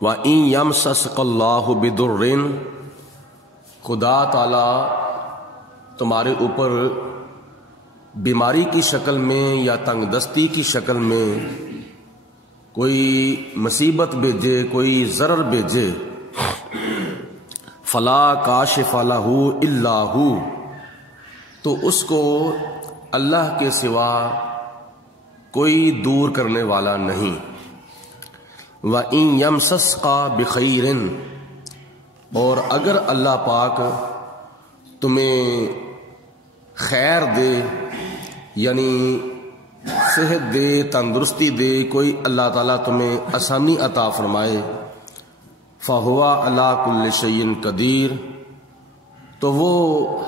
وَإِن يَمْسَسْكَ اللَّهُ بِضُرٍّ، خدا تعالی تمہارے اوپر بیماری کی شکل میں یا تنگ دستی کی شکل میں کوئی مصیبت بھیجے، کوئی ضرر بھیجے، فَلَا كَاشِفَ لَهُ إِلَّا هُوَ، تو اس کو اللہ کے سوا کوئی دور کرنے والا نہیں۔ وَإِن يَمْسَسْكَ بِخَيْرٍ، اور اگر اللہ پاک تمہیں خیر دے، یعنی صحت دے، تندرستی دے، کوئی اللہ تعالیٰ تمہیں آسانی عطا فرمائے، فَهُوَ عَلَىٰ كُلِّ شَيْءٍ قَدِيرٌ، تو وہ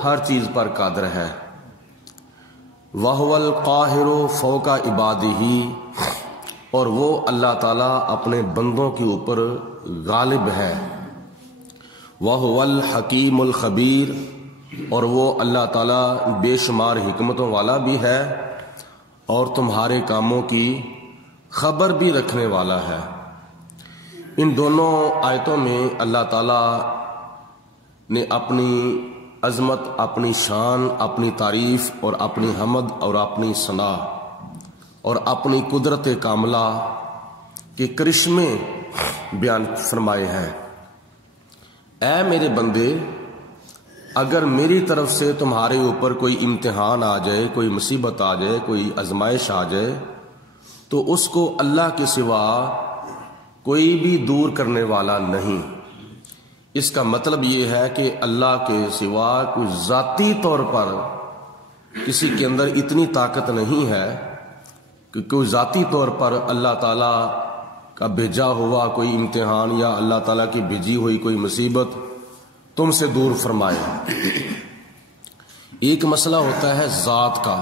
ہر چیز پر قادر ہے۔ وَهُوَ الْقَاهِرُ فَوْقَ عِبَادِهِ، اور وہ اللہ تعالیٰ اپنے بندوں کے اوپر غالب ہے۔ وَهُوَ الْحَكِيمُ الْخَبِيرُ، اور وہ اللہ تعالیٰ بے شمار حکمتوں والا بھی ہے اور تمہارے کاموں کی خبر بھی رکھنے والا ہے۔ ان دونوں آیتوں میں اللہ تعالیٰ نے اپنی عظمت، اپنی شان، اپنی تعریف اور اپنی حمد اور اپنی ثنا اور اپنی قدرت کاملہ کے کرشمے بیان فرمائے ہیں۔ اے میرے بندے، اگر میری طرف سے تمہارے اوپر کوئی امتحان آ جائے، کوئی مصیبت آ جائے، کوئی آزمائش آ جائے، تو اس کو اللہ کے سوا کوئی بھی دور کرنے والا نہیں۔ اس کا مطلب یہ ہے کہ اللہ کے سوا کوئی ذاتی طور پر کسی کے اندر اتنی طاقت نہیں ہے کہ کوئی ذاتی طور پر اللہ تعالیٰ کا بھیجا ہوا کوئی امتحان یا اللہ تعالیٰ کی بھیجی ہوئی کوئی مصیبت تم سے دور فرمائے۔ ایک مسئلہ ہوتا ہے ذات کا،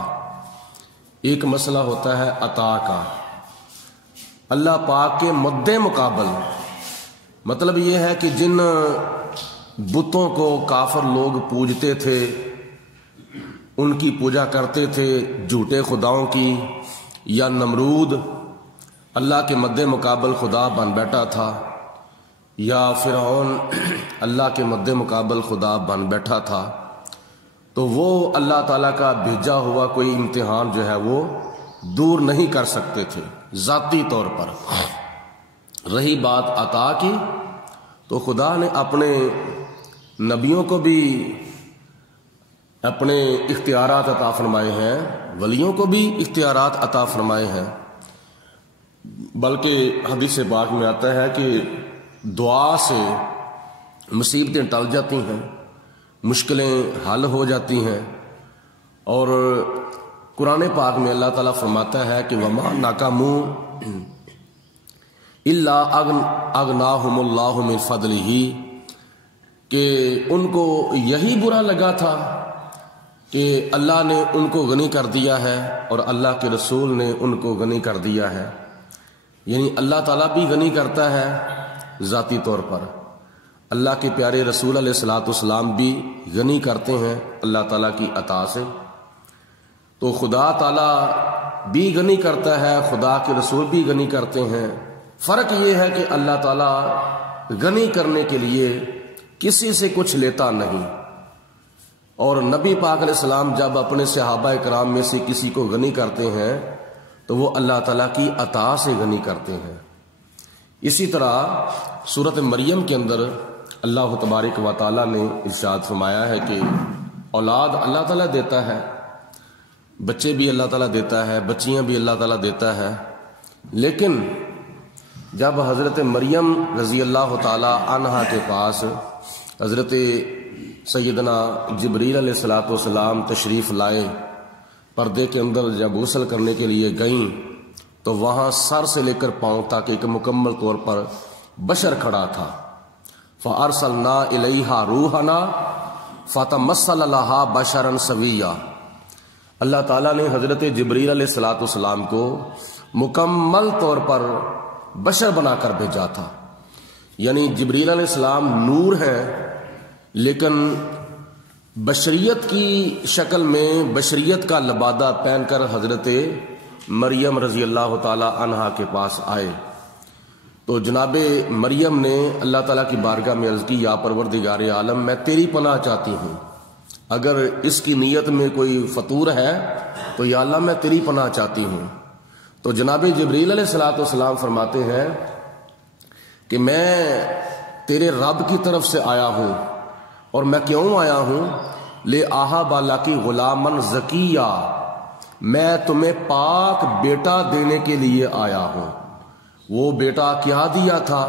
ایک مسئلہ ہوتا ہے عطا کا۔ اللہ پاک کے مد مقابل مطلب یہ ہے کہ جن بتوں کو کافر لوگ پوجتے تھے، ان کی پوجا کرتے تھے، جھوٹے خداؤں کی، یا نمرود اللہ کے مد مقابل خدا بن بیٹھا تھا، یا فرعون اللہ کے مد مقابل خدا بن بیٹھا تھا، تو وہ اللہ تعالیٰ کا بھیجا ہوا کوئی امتحان جو ہے وہ دور نہیں کر سکتے تھے ذاتی طور پر۔ رہی بات عطا کی، تو خدا نے اپنے نبیوں کو بھی اپنے اختیارات عطا فرمائے ہیں، ولیوں کو بھی اختیارات عطا فرمائے ہیں، بلکہ حدیث پاک میں آتا ہے کہ دعا سے مصیبتیں ٹل جاتی ہیں، مشکلیں حل ہو جاتی ہیں۔ اور قرآن پاک میں اللہ تعالیٰ فرماتا ہے کہ وَمَا نَقَمُوا إِلَّا أَغْنَاهُمُ اللَّهُ مِنْ فَضْلِهِ، کہ ان کو یہی برا لگا تھا کہ اللہ نے ان کو غنی کر دیا ہے اور اللہ کے رسول نے ان کو غنی کر دیا ہے۔ یعنی اللہ تعالیٰ بھی غنی کرتا ہے ذاتی طور پر، اللہ کے پیارے رسول علیہ الصلوۃ والسلام بھی غنی کرتے ہیں اللہ تعالیٰ کی عطا سے۔ تو خدا تعالیٰ بھی غنی کرتا ہے، خدا کے رسول بھی غنی کرتے ہیں۔ فرق یہ ہے کہ اللہ تعالیٰ غنی کرنے کے لیے کسی سے کچھ لیتا نہیں، اور نبی پاک علیہ السلام جب اپنے صحابہ کرام میں سے کسی کو غنی کرتے ہیں تو وہ اللہ تعالیٰ کی عطا سے غنی کرتے ہیں۔ اسی طرح سورۃ مریم کے اندر اللہ تبارک و تعالیٰ نے ارشاد فرمایا ہے کہ اولاد اللہ تعالیٰ دیتا ہے، بچے بھی اللہ تعالیٰ دیتا ہے، بچیاں بھی اللہ تعالیٰ دیتا ہے، لیکن جب حضرت مریم رضی اللہ تعالیٰ عنہا کے پاس حضرت سیدنا جبریل علیہ الصلوۃ والسلام تشریف لائے، پردے کے اندر جب غسل کرنے کے لیے گئیں تو وہاں سر سے لے کر پاؤں تک ایک مکمل طور پر بشر کھڑا تھا۔ فَأَرْسَلْنَا إِلَيْهَا رُوحَنَا فَتَمَثَّلَ لَهَا بَشَرًا سَوِيًّا، اللہ تعالیٰ نے حضرت جبریل علیہ الصلوۃ والسلام کو مکمل طور پر بشر بنا کر بھیجا تھا۔ یعنی جبریل علیہ السلام نور ہے، لیکن بشریت کی شکل میں بشریت کا لبادہ پہن کر حضرت مریم رضی اللہ تعالی عنہا کے پاس آئے۔ تو جناب مریم نے اللہ تعالیٰ کی بارگاہ میں عرض کی، یا پروردگار عالم میں تیری پناہ چاہتی ہوں، اگر اس کی نیت میں کوئی فطور ہے تو یا اللہ میں تیری پناہ چاہتی ہوں۔ تو جناب جبریل علیہ السلام فرماتے ہیں کہ میں تیرے رب کی طرف سے آیا ہوں، اور میں کیوں آیا ہوں؟ لے آہا بالا کی غلامن زکیہ، میں تمہیں پاک بیٹا دینے کے لیے آیا ہوں۔ وہ بیٹا کیا دیا تھا؟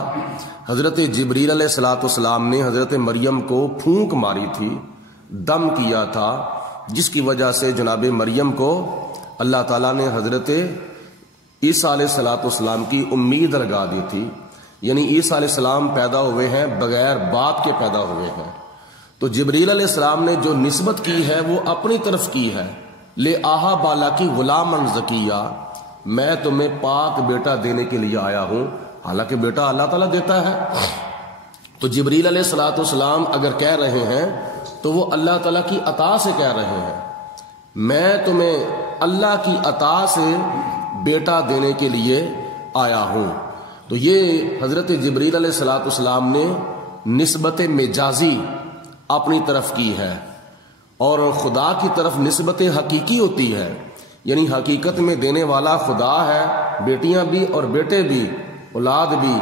حضرت جبریل علیہ السلام نے حضرت مریم کو پھونک ماری تھی، دم کیا تھا، جس کی وجہ سے جناب مریم کو اللہ تعالیٰ نے حضرت عیسیٰ علیہ السلام کی امید لگا دی تھی، یعنی عیسیٰ علیہ السلام پیدا ہوئے ہیں بغیر باپ کے پیدا ہوئے ہیں۔ تو جبریل علیہ السلام نے جو نسبت کی ہے وہ اپنی طرف کی ہے، لے آہا بالا کی غلامن زکیہ، میں تمہیں پاک بیٹا دینے کے لیے آیا ہوں، حالانکہ بیٹا اللہ تعالیٰ دیتا ہے۔ تو جبریل علیہ السلام اگر کہہ رہے ہیں تو وہ اللہ تعالیٰ کی عطا سے کہہ رہے ہیں، میں تمہیں اللہ کی عطا سے بیٹا دینے کے لیے آیا ہوں۔ تو یہ حضرت جبریل علیہ السلام نے نسبت مجازی اپنی طرف کی ہے، اور خدا کی طرف نسبت حقیقی ہوتی ہے، یعنی حقیقت میں دینے والا خدا ہے، بیٹیاں بھی اور بیٹے بھی، اولاد بھی۔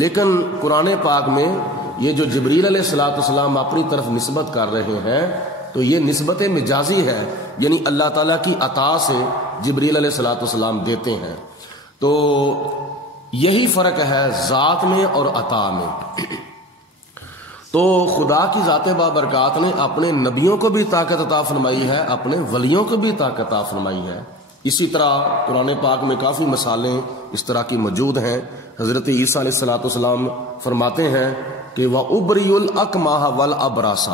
لیکن قرآن پاک میں یہ جو جبریل علیہ السلام اپنی طرف نسبت کر رہے ہیں تو یہ نسبت مجازی ہے، یعنی اللہ تعالیٰ کی عطا سے جبریل علیہ السلام دیتے ہیں۔ تو یہی فرق ہے ذات میں اور عطا میں۔ تو خدا کی ذات بابرکات نے اپنے نبیوں کو بھی طاقت عطا فرمائی ہے، اپنے ولیوں کو بھی طاقت عطا فرمائی ہے۔ اسی طرح قرآن پاک میں کافی مثالیں اس طرح کی موجود ہیں۔ حضرت عیسیٰ علیہ السلام فرماتے ہیں کہ وَأُبْرِئُ الْأَكْمَحَ وَالْأَبْرَصَ،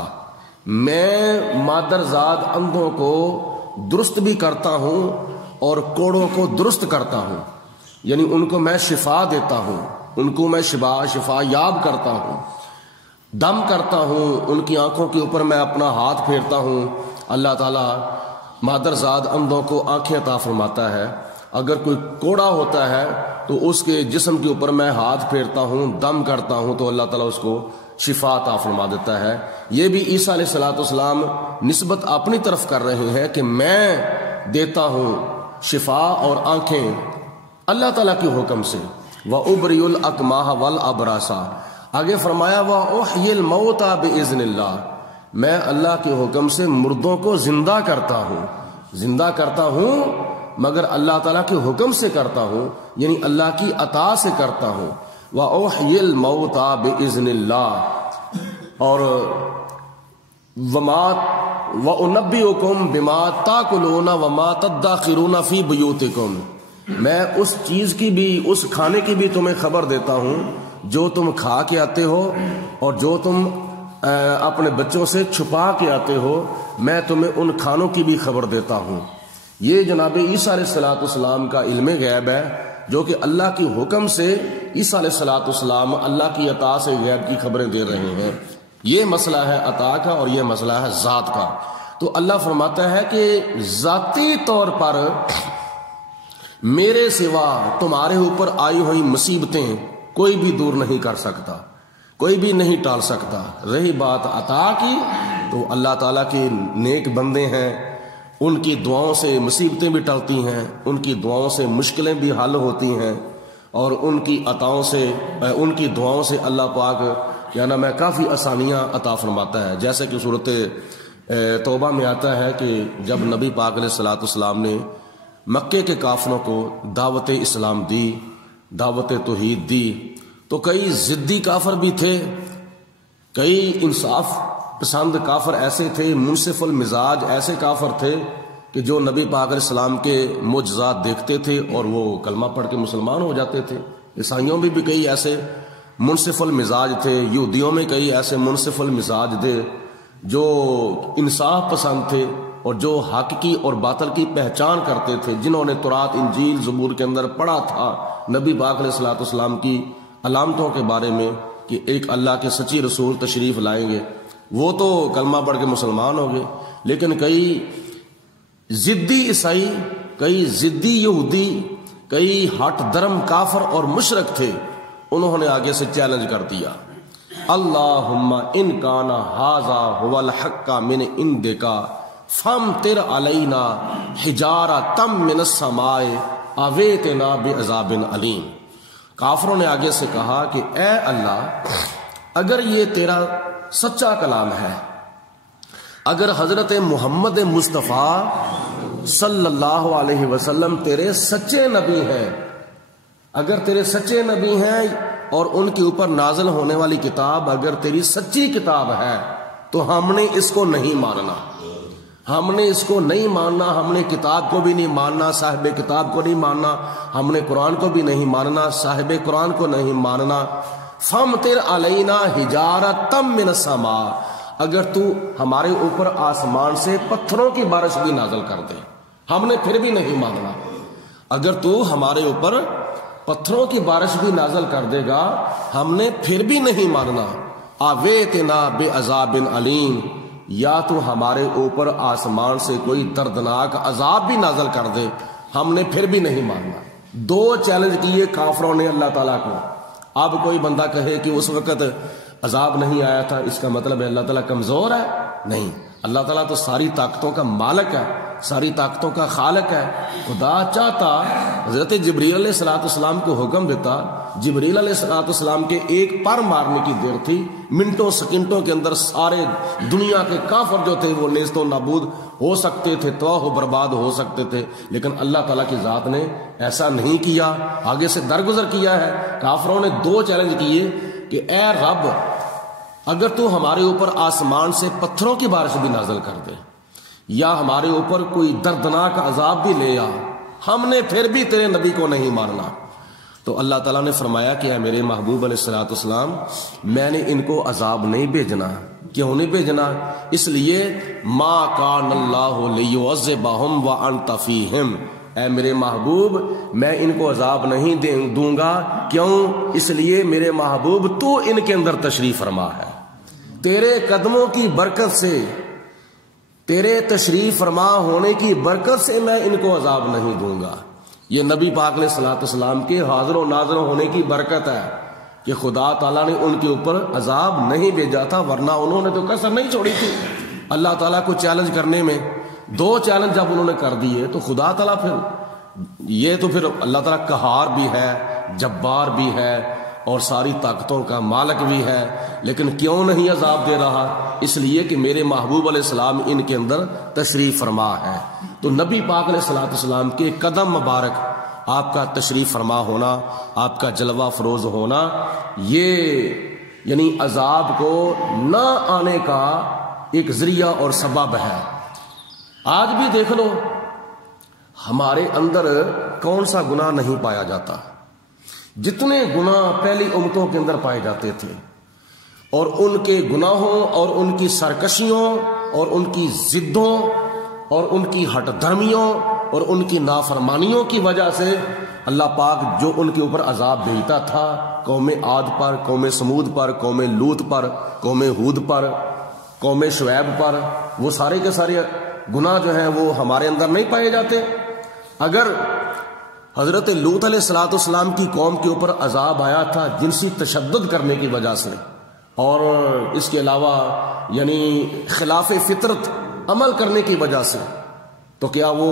میں مادرزاد اندھوں کو درست بھی کرتا ہوں اور کوڑوں کو درست کرتا ہوں، یعنی ان کو میں شفا دیتا ہوں، ان کو میں شفا یاب کرتا ہوں، دم کرتا ہوں، ان کی آنکھوں کے اوپر میں اپنا ہاتھ پھیرتا ہوں۔ اللہ تعالیٰ مادرزاد اندھوں کو آنکھیں عطا فرماتا ہے، اگر کوئی کوڑا ہوتا ہے تو اس کے جسم کے اوپر میں ہاتھ پھیرتا ہوں، دم کرتا ہوں تو اللہ تعالیٰ اس کو شفا عطا فرما دیتا ہے۔ یہ بھی عیسیٰ علیہ السلام نسبت اپنی طرف کر رہے ہیں کہ میں دیتا ہوں شفا اور آنکھیں اللہ تعالیٰ کے حکم سے۔ وَأُبْرِئُ الْأَكْمَحَ وَالْأَبْرَصَ، آگے فرمایا وَأُحْيِي الْمَوْتَى بِإِذْنِ اللَّهِ، میں اللہ کے حکم سے مردوں کو زندہ کرتا ہوں، زندہ کرتا ہوں مگر اللہ تعالیٰ کے حکم سے کرتا ہوں، یعنی اللہ کی عطا سے کرتا ہوں۔ وَأُحْيِي الْمَوْتَى بِإِذْنِ اللَّهِ، اور وَأُنَبِّئُكُم بِمَا تَأْكُلُونَ وَمَا تَدَّخِرُونَ فِي بُيُوتِكُم، میں اس چیز کی بھی، اس کھانے کی بھی تمہیں خبر دیتا ہوں جو تم کھا کے آتے ہو اور جو تم اپنے بچوں سے چھپا کے آتے ہو، میں تمہیں ان کھانوں کی بھی خبر دیتا ہوں۔ یہ جناب عیسیٰ علیہ السلام کا علم غیب ہے، جو کہ اللہ کے حکم سے عیسیٰ علیہ السلام اللہ کی عطا سے غیب کی خبریں دے رہے ہیں۔ یہ مسئلہ ہے عطا کا اور یہ مسئلہ ہے ذات کا۔ تو اللہ فرماتا ہے کہ ذاتی طور پر میرے سوا تمہارے اوپر آئی ہوئی مصیبتیں کوئی بھی دور نہیں کر سکتا، کوئی بھی نہیں ٹال سکتا۔ رہی بات عطا کی تو اللہ تعالیٰ کے نیک بندے ہیں، ان کی دعاؤں سے مصیبتیں بھی ٹلتی ہیں، ان کی دعاؤں سے مشکلیں بھی حل ہوتی ہیں، اور ان کی عطاؤں سے، ان کی دعاؤں سے اللہ پاک کیا نام ہے کافی آسانیاں عطا فرماتا ہے۔ جیسے کہ صورت توبہ میں آتا ہے کہ جب نبی پاک علیہ السلام نے مکے کے کافروں کو دعوت اسلام دی، دعوت توحید دی، تو کئی ضدی کافر بھی تھے، کئی انصاف پسند کافر ایسے تھے، منصف المزاج ایسے کافر تھے کہ جو نبی پاک علیہ السلام کے معجزات دیکھتے تھے اور وہ کلمہ پڑھ کے مسلمان ہو جاتے تھے۔ عیسائیوں میں بھی کئی ایسے منصف المزاج تھے، یہودیوں میں کئی ایسے منصف المزاج تھے جو انصاف پسند تھے اور جو حق کی اور باطل کی پہچان کرتے تھے، جنہوں نے تورات انجیل زبور کے اندر پڑھا تھا نبی پاک علیہ السلام کی علامتوں کے بارے میں کہ ایک اللہ کے سچی رسول تشریف لائیں گے، وہ تو کلمہ پڑھ کے مسلمان ہو گئے۔ لیکن کئی ضدی عیسائی، کئی ضدی یہودی، کئی ہٹ درم کافر اور مشرک تھے، انہوں نے آگے سے چیلنج کر دیا، اللہم ان کان ھذا ھو الحق من عندک فامطر علینا حجارۃ من السماء او ائتنا بعذاب علیم۔ کافروں نے آگے سے کہا کہ اے اللہ، اگر یہ تیرا سچا کلام ہے، اگر حضرت محمد مصطفیٰ صلی اللہ علیہ وسلم تیرے سچے نبی ہیں، اگر تیرے سچے نبی ہیں اور ان کے اوپر نازل ہونے والی کتاب اگر تیری سچی کتاب ہے تو ہم نے اس کو نہیں ماننا، ہم نے اس کو نہیں ماننا، ہم نے کتاب کو بھی نہیں ماننا، صاحب کتاب کو نہیں ماننا، ہم نے قرآن کو بھی نہیں ماننا، صاحب قرآن کو نہیں ماننا۔ فامطر علینا حجارۃ من السماء، اگر تو ہمارے اوپر آسمان سے پتھروں کی بارش بھی نازل کر دے، ہم نے پھر بھی نہیں ماننا۔ اگر تو ہمارے اوپر پتھروں کی بارش بھی نازل کر دے گا ہم نے پھر بھی نہیں ماننا۔ اویتنا بعذاب علیم، یا تو ہمارے اوپر آسمان سے کوئی دردناک عذاب بھی نازل کر دے ہم نے پھر بھی نہیں ماننا۔ دو چیلنج کیے کافروں نے اللہ تعالیٰ کو۔ اب کوئی بندہ کہے کہ اس وقت عذاب نہیں آیا تھا، اس کا مطلب ہے اللہ تعالیٰ کمزور ہے؟ نہیں، اللہ تعالیٰ تو ساری طاقتوں کا مالک ہے، ساری طاقتوں کا خالق ہے۔ خدا چاہتا حضرت جبریل علیہ السلام کو حکم دیتا، جبریل علیہ السلام کے ایک پر مارنے کی دیر تھی، منٹوں سیکنڈوں کے اندر سارے دنیا کے کافر جو تھے وہ نیست و نابود ہو سکتے تھے، تباہ و برباد ہو سکتے تھے، لیکن اللہ تعالیٰ کی ذات نے ایسا نہیں کیا، آگے سے درگزر کیا ہے۔ کافروں نے دو چیلنج کیے کہ اے رب، اگر تو ہمارے اوپر آسمان سے پتھروں کی بارش بھی نازل کر دے یا ہمارے اوپر کوئی دردناک عذاب بھی لے آ، ہم نے پھر بھی تیرے نبی کو نہیں ماننا۔ تو اللہ تعالیٰ نے فرمایا کہ اے میرے محبوب علیہ السلام، میں نے ان کو عذاب نہیں بھیجنا۔ کیوں نہیں بھیجنا؟ اس لیے ما کان اللہ لیعذبہم وانت فیہم، اے میرے محبوب میں ان کو عذاب نہیں دوں گا۔ کیوں؟ اس لیے میرے محبوب تو ان کے اندر تشریف فرما ہے، تیرے قدموں کی برکت سے، تیرے تشریف فرما ہونے کی برکت سے میں ان کو عذاب نہیں دوں گا۔ یہ نبی پاک علیہ الصلوۃ والسلام کے حاضر و ناظر ہونے کی برکت ہے کہ خدا تعالیٰ نے ان کے اوپر عذاب نہیں بھیجا تھا، ورنہ انہوں نے تو کسر نہیں چھوڑی تھی اللہ تعالیٰ کو چیلنج کرنے میں۔ دو چیلنج جب انہوں نے کر دیے تو خدا تعالیٰ پھر اللہ تعالیٰ قہار بھی ہے، جبار بھی ہے اور ساری طاقتوں کا مالک بھی ہے، لیکن کیوں نہیں عذاب دے رہا؟ اس لیے کہ میرے محبوب علیہ السلام ان کے اندر تشریف فرما ہے۔ تو نبی پاک علیہ السلام کے قدم مبارک، آپ کا تشریف فرما ہونا، آپ کا جلوہ فروز ہونا، یہ یعنی عذاب کو نہ آنے کا ایک ذریعہ اور سبب ہے۔ آج بھی دیکھ لو ہمارے اندر کون سا گناہ نہیں پایا جاتا؟ جتنے گناہ پہلی امتوں کے اندر پائے جاتے تھے، اور ان کے گناہوں اور ان کی سرکشیوں اور ان کی ضدوں اور ان کی ہٹ دھرمیوں اور ان کی نافرمانیوں کی وجہ سے اللہ پاک جو ان کے اوپر عذاب بھیجتا تھا، قوم عاد پر، قوم سمود پر، قوم لوط پر، قوم ہود پر، قوم شعیب پر، وہ سارے کے سارے گناہ جو ہیں وہ ہمارے اندر نہیں پائے جاتے۔ اگر حضرت لوط علیہ السلام کی قوم کے اوپر عذاب آیا تھا جنسی تشدد کرنے کی وجہ سے، اور اس کے علاوہ یعنی خلاف فطرت عمل کرنے کی وجہ سے، تو کیا وہ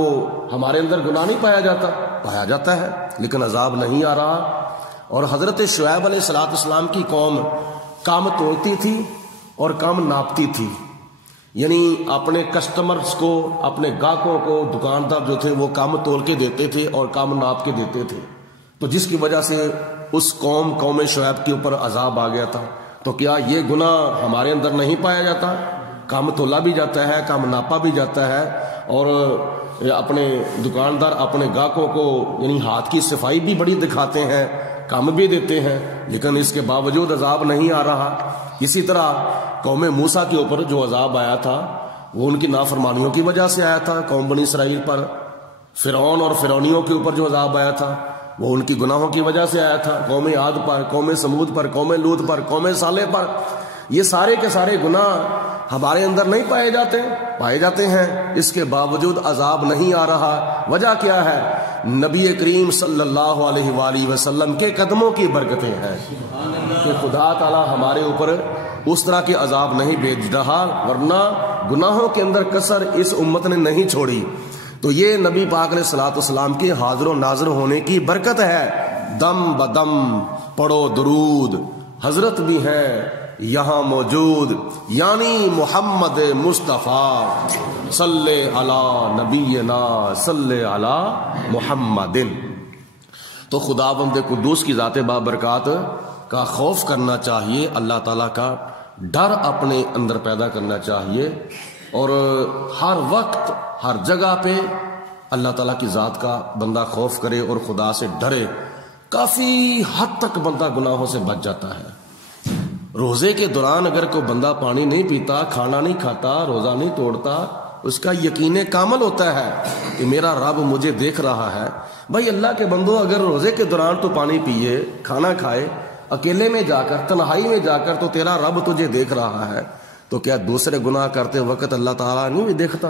ہمارے اندر گناہ نہیں پایا جاتا؟ پایا جاتا ہے، لیکن عذاب نہیں آ رہا۔ اور حضرت شعیب علیہ السلام کی قوم کام تولتی تھی اور کام ناپتی تھی، یعنی اپنے کسٹمرز کو، اپنے گاہکوں کو، دکاندار جو تھے وہ کام تول کے دیتے تھے اور کام ناپ کے دیتے تھے، تو جس کی وجہ سے اس قوم شعیب کے اوپر عذاب آ گیا تھا۔ تو کیا یہ گناہ ہمارے اندر نہیں پایا جاتا؟ کام تولا بھی جاتا ہے، کام ناپا بھی جاتا ہے، اور اپنے دکاندار اپنے گاہکوں کو یعنی ہاتھ کی صفائی بھی بڑی دکھاتے ہیں، کام بھی دیتے ہیں، لیکن اس کے باوجود عذاب نہیں آ رہا۔ اسی طرح قوم موسیٰ کے اوپر جو عذاب آیا تھا وہ ان کی نافرمانیوں کی وجہ سے آیا تھا، قوم بنی اسرائیل پر۔ فرعون اور فرعونیوں کے اوپر جو عذاب آیا تھا وہ ان کی گناہوں کی وجہ سے آیا تھا، قوم عاد پر، قوم سمود پر، قوم لوط پر، قوم صالح پر۔ یہ سارے کے سارے گناہ ہمارے اندر نہیں پائے جاتے ہیں، اس کے باوجود عذاب نہیں آ رہا۔ وجہ کیا ہے؟ نبی کریم صلی اللہ علیہ وآلہ وسلم کے قدموں کی برکتیں ہیں کہ خدا تعالی ہمارے اوپر اس طرح کے عذاب نہیں بھیج رہا، ورنہ گناہوں کے اندر کسر اس امت نے نہیں چھوڑی۔ تو یہ نبی پاک علیہ الصلوۃ والسلام کے حاضر و ناظر ہونے کی برکت ہے۔ دم بدم پڑھو درود، حضرت بھی ہیں یہاں موجود، یعنی محمد مصطفیٰ صلی علی نبینا صلی علی محمد۔ تو خدا بند قدوس کی ذات بابرکات کا خوف کرنا چاہیے، اللہ تعالیٰ کا ڈر اپنے اندر پیدا کرنا چاہیے، اور ہر وقت ہر جگہ پہ اللہ تعالیٰ کی ذات کا بندہ خوف کرے اور خدا سے ڈرے۔ کافی حد تک بندہ گناہوں سے بچ جاتا ہے۔ روزے کے دوران اگر کوئی بندہ پانی نہیں پیتا، کھانا نہیں کھاتا، روزہ نہیں توڑتا، اس کا یقین کامل ہوتا ہے کہ میرا رب مجھے دیکھ رہا ہے۔ بھائی اللہ کے بندو، اگر روزے کے دوران تو پانی پیے، کھانا کھائے، اکیلے میں جا کر، تنہائی میں جا کر، تو تیرا رب تجھے دیکھ رہا ہے، تو کیا دوسرے گناہ کرتے وقت اللہ تعالیٰ نہیں دیکھتا؟